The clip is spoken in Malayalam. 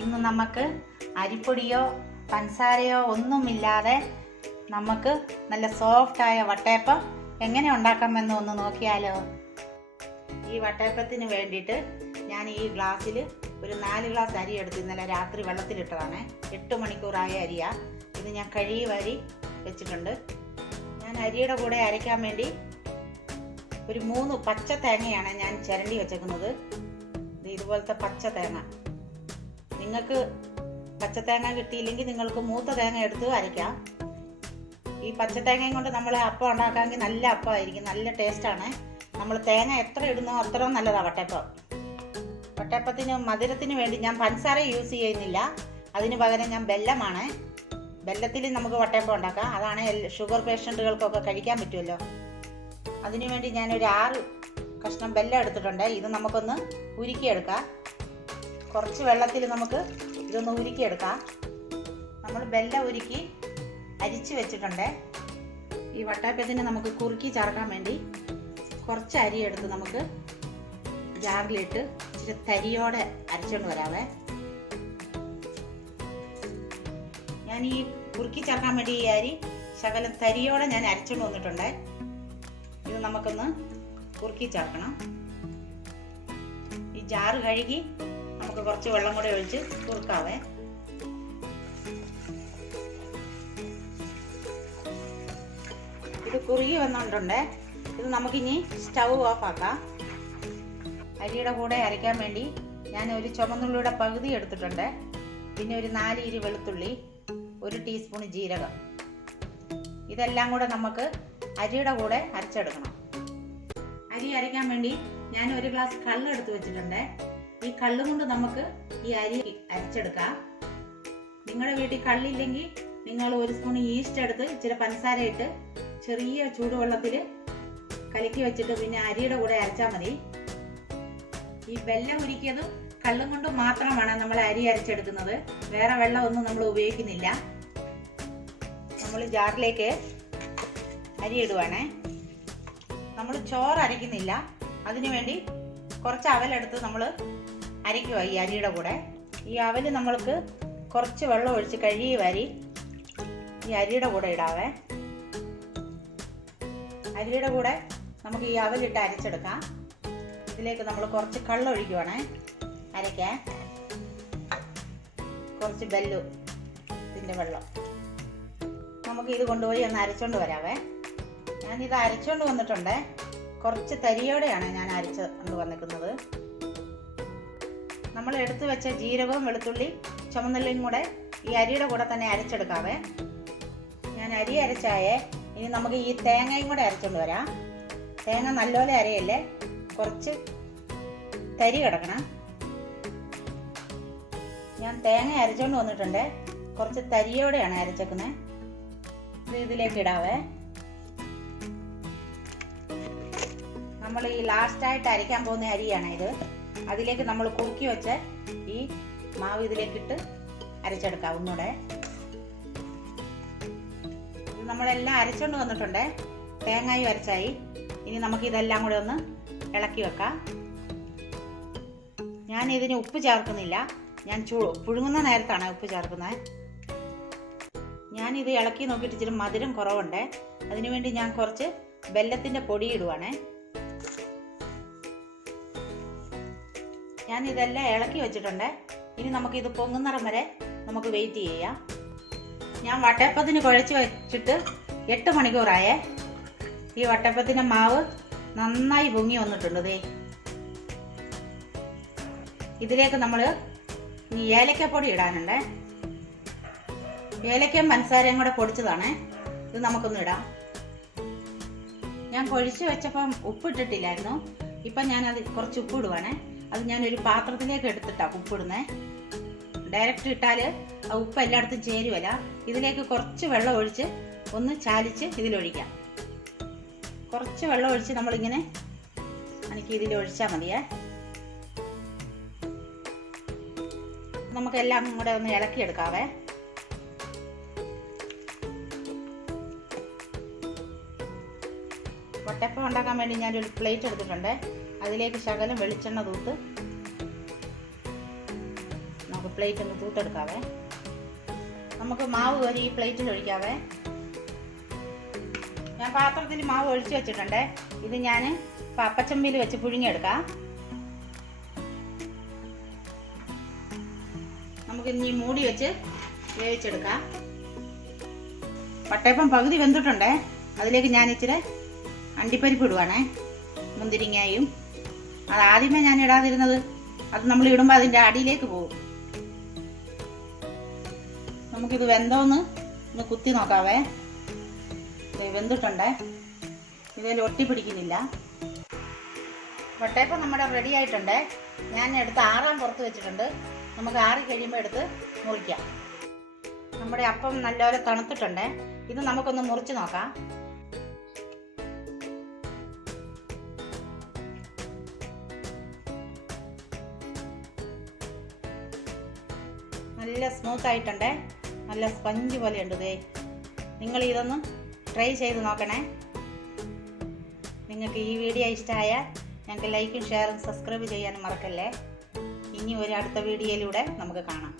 ഇന്ന് നമുക്ക് അരിപ്പൊടിയോ പഞ്ചസാരയോ ഒന്നുമില്ലാതെ നമുക്ക് നല്ല സോഫ്റ്റായ വട്ടയപ്പം എങ്ങനെ ഉണ്ടാക്കാമെന്ന് ഒന്ന് നോക്കിയാലോ. ഈ വട്ടയപ്പത്തിന് വേണ്ടിയിട്ട് ഞാൻ ഈ ഗ്ലാസ്സിൽ ഒരു 4 ഗ്ലാസ് അരി എടുത്ത് ഇന്നലെ രാത്രി വെള്ളത്തിലിട്ടതാണ്. 8 മണിക്കൂറായ അരിയാ. ഇത് ഞാൻ കഴുകി വാരി വെച്ചിട്ടുണ്ട്. ഞാൻ അരിയുടെ കൂടെ അരയ്ക്കാൻ വേണ്ടി ഒരു 3 പച്ച തേങ്ങയാണ് ഞാൻ ചിരണ്ടി വെച്ചേക്കുന്നത്. ഇതുപോലത്തെ പച്ച തേങ്ങ. നിങ്ങൾക്ക് പച്ച തേങ്ങ കിട്ടിയില്ലെങ്കിൽ നിങ്ങൾക്ക് മൂത്ത തേങ്ങ എടുത്ത് അരയ്ക്കാം. ഈ പച്ച തേങ്ങയും കൊണ്ട് നമ്മൾ അപ്പം ഉണ്ടാക്കാമെങ്കിൽ നല്ല അപ്പമായിരിക്കും, നല്ല ടേസ്റ്റാണ്. നമ്മൾ തേങ്ങ എത്ര ഇടുന്നോ അത്രയും നല്ലതാണ് വട്ടയപ്പം. വട്ടയപ്പത്തിന് മധുരത്തിന് വേണ്ടി ഞാൻ പഞ്ചസാര യൂസ് ചെയ്യുന്നില്ല. അതിന് പകരം ഞാൻ ബെല്ലമാണ്. ബെല്ലത്തിൽ നമുക്ക് വട്ടയപ്പം ഉണ്ടാക്കാം. അതാണ് ഷുഗർ പേഷ്യൻറ്റുകൾക്കൊക്കെ കഴിക്കാൻ പറ്റുമല്ലോ. അതിനു വേണ്ടി ഞാനൊരു 6 കഷ്ണം ബെല്ലം എടുത്തിട്ടുണ്ട്. ഇത് നമുക്കൊന്ന് ഉരുക്കിയെടുക്കാം. കുറച്ച് വെള്ളത്തിൽ നമുക്ക് ഇതൊന്ന് ഉരുക്കിയെടുക്കാം. നമ്മൾ ബെല്ലം ഉരുക്കി അരിച്ച് വെച്ചിട്ടുണ്ട്. ഈ വട്ടയപ്പത്തിന് നമുക്ക് കുറുക്കി ചേർക്കാൻ വേണ്ടി കുറച്ച് അരി എടുത്ത് നമുക്ക് ജാറിലിട്ട് ഇച്ചിരി തരിയോടെ അരച്ചുകൊണ്ട് വരാവേ. ഞാൻ ഈ കുറുക്കി ചേർക്കാൻ വേണ്ടി ഈ അരി ശകലം തരിയോടെ ഞാൻ അരച്ചുകൊണ്ട് വന്നിട്ടുണ്ട്. ഇത് നമുക്കൊന്ന് കുറുക്കി ചേർക്കണം. ഈ ജാറ് കഴുകി നമുക്ക് കുറച്ച് വെള്ളം കൂടെ ഒഴിച്ച് കുറുക്കാവേ. ഇത് കുറുകി വന്നിട്ടുണ്ട്. ഇത് നമുക്കിനി സ്റ്റൗ ഓഫ് ആക്കാം. അരിയുടെ കൂടെ അരയ്ക്കാൻ വേണ്ടി ഞാൻ ഒരു ചുമന്നുള്ളിയുടെ പകുതി എടുത്തിട്ടുണ്ട്. പിന്നെ ഒരു 4 ഇരി വെളുത്തുള്ളി, 1 ടീസ്പൂൺ ജീരകം. ഇതെല്ലാം കൂടെ നമുക്ക് അരിയുടെ കൂടെ അരച്ചെടുക്കണം. അരി അരയ്ക്കാൻ വേണ്ടി ഞാൻ 1 ഗ്ലാസ് കള്ള് എടുത്ത് വെച്ചിട്ടുണ്ട്. ഈ കള്ള് കൊണ്ട് നമുക്ക് ഈ അരി അരച്ചെടുക്കാം. നിങ്ങളുടെ വീട്ടിൽ കള്ളില്ലെങ്കിൽ നിങ്ങൾ 1 സ്പൂൺ ഈസ്റ്റ് എടുത്ത് ഇച്ചിരി പഞ്ചസാര ഇട്ട് ചെറിയ ചൂടുവെള്ളത്തിൽ കലക്കി വെച്ചിട്ട് പിന്നെ അരിയുടെ കൂടെ അരച്ചാൽ മതി. ഈ വെള്ളം ഉരുക്കിയതും കള്ളും കൊണ്ട് മാത്രമാണ് നമ്മൾ അരി അരച്ചെടുക്കുന്നത്. വേറെ വെള്ളമൊന്നും നമ്മൾ ഉപയോഗിക്കുന്നില്ല. നമ്മൾ ജാറിലേക്ക് അരി ഇടുവാണേ. നമ്മൾ ചോറ് അരയ്ക്കുന്നില്ല. അതിനു വേണ്ടി കുറച്ച് അവലെടുത്ത് നമ്മൾ അരയ്ക്കുക ഈ അരിയുടെ കൂടെ. ഈ അവല് നമ്മൾക്ക് കുറച്ച് വെള്ളം ഒഴിച്ച് കഴുകി വാരി ഈ അരിയുടെ കൂടെ ഇടാവേ. അരിയുടെ കൂടെ നമുക്ക് ഈ അവലിട്ട് അരച്ചെടുക്കാം. ഇതിലേക്ക് നമ്മൾ കുറച്ച് കള്ള് ഒഴിക്കുവാണേ അരയ്ക്കാൻ. കുറച്ച് ഇതിൻ്റെ വെള്ളം നമുക്ക് ഇത് കൊണ്ടുപോയി ഒന്ന് അരച്ചോണ്ട് വരാവേ. ഞാനിത് അരച്ചോണ്ട് വന്നിട്ടുണ്ട്. കുറച്ച് തരിയോടെയാണ് ഞാൻ അരച്ചുകൊണ്ട് വന്നിരിക്കുന്നത്. നമ്മൾ എടുത്തു വെച്ച ജീരകവും വെളുത്തുള്ളി ചുമന്നുള്ളിയും കൂടെ ഈ അരിയുടെ കൂടെ തന്നെ അരച്ചെടുക്കാവേ. ഞാൻ അരി അരച്ചായേ. ഇനി നമുക്ക് ഈ തേങ്ങയും കൂടെ അരച്ചോണ്ട് വരാം. തേങ്ങ നല്ലപോലെ അരയല്ലേ, കുറച്ച് തരി കിടക്കണം. ഞാൻ തേങ്ങ അരച്ചോണ്ട് വന്നിട്ടുണ്ട്. കുറച്ച് തരിയോടെയാണ് അരച്ചേക്കുന്നത്. ഇത് ഇതിലേക്ക് ഇടാവേ. നമ്മൾ ഈ ലാസ്റ്റായിട്ട് അരയ്ക്കാൻ പോകുന്ന അരിയാണ് ഇത്. അതിലേക്ക് നമ്മൾ കുറുക്കി വെച്ച് ഈ മാവ് ഇതിലേക്കിട്ട് അരച്ചെടുക്കാം ഒന്നുകൂടെ. ഇത് നമ്മളെല്ലാം അരച്ചോണ്ട് വന്നിട്ടുണ്ട്. തേങ്ങയും അരച്ചായി. ഇനി നമുക്ക് ഇതെല്ലാം കൂടെ ഒന്ന് ഇളക്കി വെക്കാം. ഞാൻ ഇതിന് ഉപ്പ് ചേർക്കുന്നില്ല. ഞാൻ പുഴുങ്ങുന്ന നേരത്താണ് ഉപ്പ് ചേർക്കുന്നത്. ഞാനിത് ഇളക്കി നോക്കിയിട്ട് ഇച്ചിരി മധുരം കുറവുണ്ട്. അതിനുവേണ്ടി ഞാൻ കുറച്ച് ബെല്ലത്തിൻ്റെ പൊടി ഇടുവാണേ. ഞാൻ ഇതെല്ലാം ഇളക്കി വെച്ചിട്ടുണ്ട്. ഇനി നമുക്കിത് പൊങ്ങുന്നിടം വരെ നമുക്ക് വെയിറ്റ് ചെയ്യാം. ഞാൻ വട്ടയപ്പത്തിന് കുഴച്ച് വെച്ചിട്ട് 8 മണിക്കൂറായേ. ഈ വട്ടയപ്പത്തിൻ്റെ മാവ് നന്നായി പൊങ്ങി വന്നിട്ടുണ്ട്. ദേ ഇതിലേക്ക് നമ്മൾ ഈ ഏലക്കപ്പൊടി ഇടാനുണ്ട്. ഏലക്കയും പഞ്ചസാരയും കൂടെ പൊടിച്ചതാണ്. ഇത് നമുക്കൊന്ന് ഇടാം. ഞാൻ കുഴച്ച് വെച്ചപ്പം ഉപ്പിട്ടിട്ടില്ലായിരുന്നു. ഇപ്പം ഞാനത് കുറച്ച് ഉപ്പ് ഇടുവാണേ. അത് ഞാനൊരു പാത്രത്തിലേക്ക് എടുത്തിട്ടാണ് ഉപ്പിടുന്നത്. ഡയറക്റ്റ് ഇട്ടാൽ ആ ഉപ്പ് എല്ലായിടത്തും ചേരുവല്ല. ഇതിലേക്ക് കുറച്ച് വെള്ളം ഒഴിച്ച് ഒന്ന് ചാലിച്ച് ഇതിലൊഴിക്കാം. കുറച്ച് വെള്ളം ഒഴിച്ച് നമ്മളിങ്ങനെ എനിക്ക് ഇതിലൊഴിച്ചാൽ മതിയേ. നമുക്കെല്ലാം കൂടെ ഒന്ന് ഇളക്കിയെടുക്കാവേ. വട്ടയപ്പം ഉണ്ടാക്കാൻ വേണ്ടി ഞാനൊരു പ്ലേറ്റ് എടുത്തിട്ടുണ്ട്. അതിലേക്ക് ശകലം വെളിച്ചെണ്ണ തൂത്ത് നമുക്ക് പ്ലേറ്റ് ഒന്ന് തൂത്തെടുക്കാവേ. നമുക്ക് മാവ് കോരി ഈ പ്ലേറ്റിൽ ഒഴിക്കാവേ. ഞാൻ പാത്രത്തിൽ മാവ് ഒഴിച്ച് വെച്ചിട്ടുണ്ട്. ഇത് ഞാൻ അപ്പച്ചമ്പിയിൽ വെച്ച് പുഴുങ്ങിയെടുക്കാം. നമുക്ക് ഇനി മൂടി വെച്ച് വേവിച്ചെടുക്കാം. വട്ടയപ്പം പകുതി വെന്തിട്ടുണ്ടേ. അതിലേക്ക് ഞാൻ ഇച്ചിരി അണ്ടിപ്പരിപ്പ് ഇടുവാണേ, മുന്തിരിങ്ങയും. അത് ആദ്യമേ ഞാൻ ഇടാതിരുന്നത്, അത് നമ്മൾ ഇടുമ്പോൾ അതിൻ്റെ അടിയിലേക്ക് പോകും. നമുക്കിത് വെന്തോന്ന് ഒന്ന് കുത്തി നോക്കാവേ. വെന്തിട്ടുണ്ടേ, ഇതിൽ ഒട്ടി പിടിക്കുന്നില്ല. വട്ടയപ്പം നമ്മുടെ റെഡി ആയിട്ടുണ്ട്. ഞാൻ എടുത്ത് ആറാൻ പുറത്ത് വെച്ചിട്ടുണ്ട്. നമുക്ക് ആറി കഴിയുമ്പോൾ എടുത്ത് മുറിക്കാം. നമ്മുടെ അപ്പം നല്ലപോലെ തണുത്തിട്ടുണ്ട്. ഇത് നമുക്കൊന്ന് മുറിച്ച് നോക്കാം. നല്ല സ്മൂത്ത് ആയിട്ടുണ്ട്, നല്ല സ്പഞ്ച് പോലെ ഉണ്ട്. ദേ നിങ്ങൾ ഇതൊന്ന് ട്രൈ ചെയ്ത് നോക്കണേ. നിങ്ങൾക്ക് ഈ വീഡിയോ ഇഷ്ടമായാൽ ഞങ്ങൾക്ക് ലൈക്കും ഷെയറും സബ്സ്ക്രൈബ് ചെയ്യാനും മറക്കല്ലേ. ഇനി ഒരു അടുത്ത വീഡിയോയിലൂടെ നമുക്ക് കാണാം.